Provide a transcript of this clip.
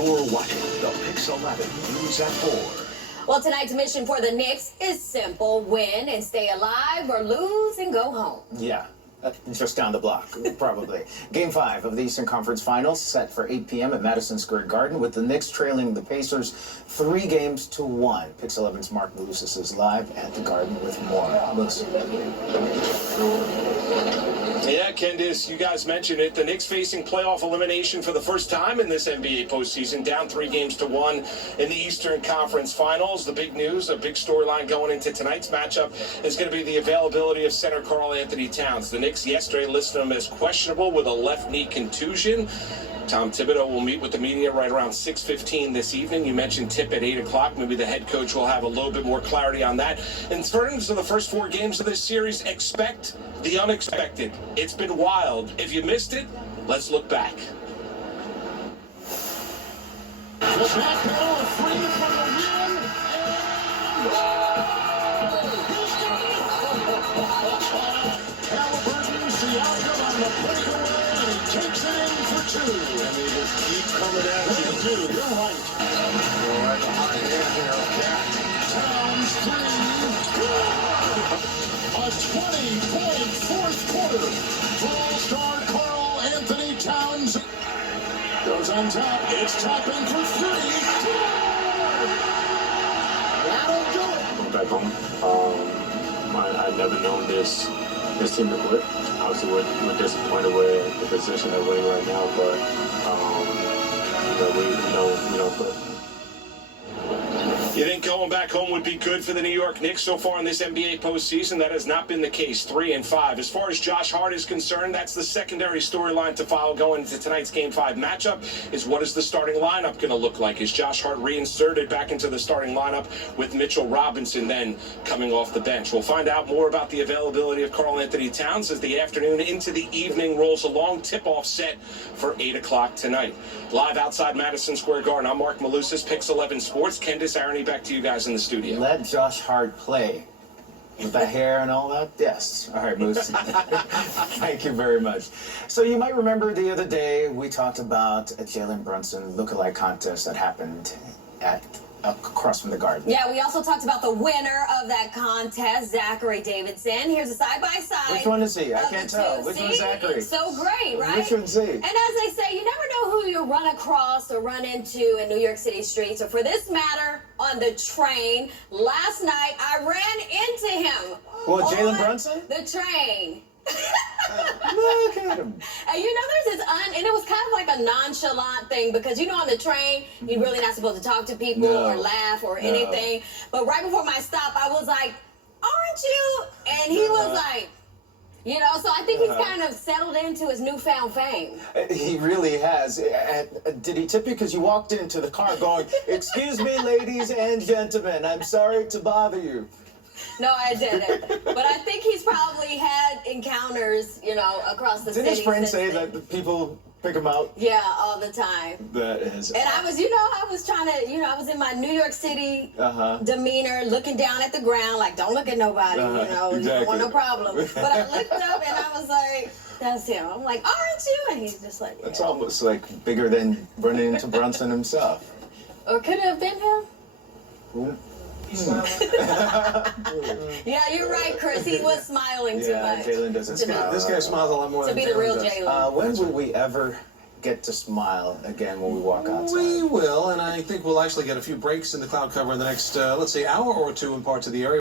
You're watching the PIX11 News at 4. Well, tonight's mission for the Knicks is simple. Win and stay alive, or lose and go home. Yeah, just down the block, probably. Game 5 of the Eastern Conference Finals set for 8 p.m. at Madison Square Garden, with the Knicks trailing the Pacers 3-1. PIX11's Mark Malusis is live at the Garden with more. Listen. Yeah, Candice, you guys mentioned it. The Knicks facing playoff elimination for the first time in this NBA postseason, down 3-1 in the Eastern Conference Finals. The big news, a big storyline going into tonight's matchup is going to be the availability of center Karl Anthony Towns. The Knicks yesterday listed him as questionable with a left knee contusion. Tom Thibodeau will meet with the media right around 6:15 this evening. You mentioned tip at 8 o'clock. Maybe the head coach will have a little bit more clarity on that. In terms of the first 4 games of this series, expect the unexpected. It's been wild. If you missed it, let's look back. Takes it in for 2. And they just keep coming at you. You're right. You're right behind him here, Cat. Towns 3. A 20-point fourth quarter for All-Star Karl Anthony Towns. Goes on top. It's tapping for 3. That'll do it. Back home, I'd never known this team to quit. Obviously, we're disappointed with the position they're winning right now, but we don't quit. You think going back home would be good for the New York Knicks so far in this NBA postseason? That has not been the case. 3-5. As far as Josh Hart is concerned, that's the secondary storyline to follow going into tonight's Game 5 matchup. Is what is the starting lineup going to look like? Is Josh Hart reinserted back into the starting lineup with Mitchell Robinson then coming off the bench? We'll find out more about the availability of Karl Anthony Towns as the afternoon into the evening rolls along. Tip-off set for 8 o'clock tonight. Live outside Madison Square Garden, I'm Mark Malusis, PIX11 Sports. Candice Arony, back to you guys in the studio. Let Josh Hart play. With the hair and all that? Yes. All right, Moose. Thank you very much. So you might remember the other day we talked about a Jalen Brunson lookalike contest that happened across from the Garden. Yeah, we also talked about the winner of that contest, Zachary Davidson. Here's a side-by-side. Which one is he? I can't tell. Which one's Zachary? It's so great, right? Which one's he? And as they say, you never know who you'll run across or run into in New York City streets, or for this matter, on the train. Last night, I ran into him. What, Jalen Brunson? The train. Look at him. And you know, there's this and it was kind of like a nonchalant thing, because you know, on the train, you're really not supposed to talk to people or laugh or anything. But right before my stop, I was like, "Aren't you?" And he was like, you know, so I think he's kind of settled into his newfound fame. He really has. Did he tip you? Because you walked into the car going, "Excuse me, ladies and gentlemen, I'm sorry to bother you." No, I didn't. But I think he's probably had encounters, you know, across the city. Didn't his friend say that the people pick him out? Yeah, all the time. That is. And I was, you know, I was trying to, you know, I was in my New York City demeanor, looking down at the ground, like, don't look at nobody, you know, you don't want no problem. But I looked up and I was like, that's him. I'm like, aren't you? And he's just like, yeah. That's almost like bigger than running into Brunson himself. Or could it have been him? Who? Yeah, you're right, Chris. He was smiling too much. Jalen doesn't smile. This guy smiles a lot more to than be the real Jalen Jalen. When will we ever get to smile again when we walk outside? We will, and I think we'll actually get a few breaks in the cloud cover in the next, let's say, hour or two in parts of the area.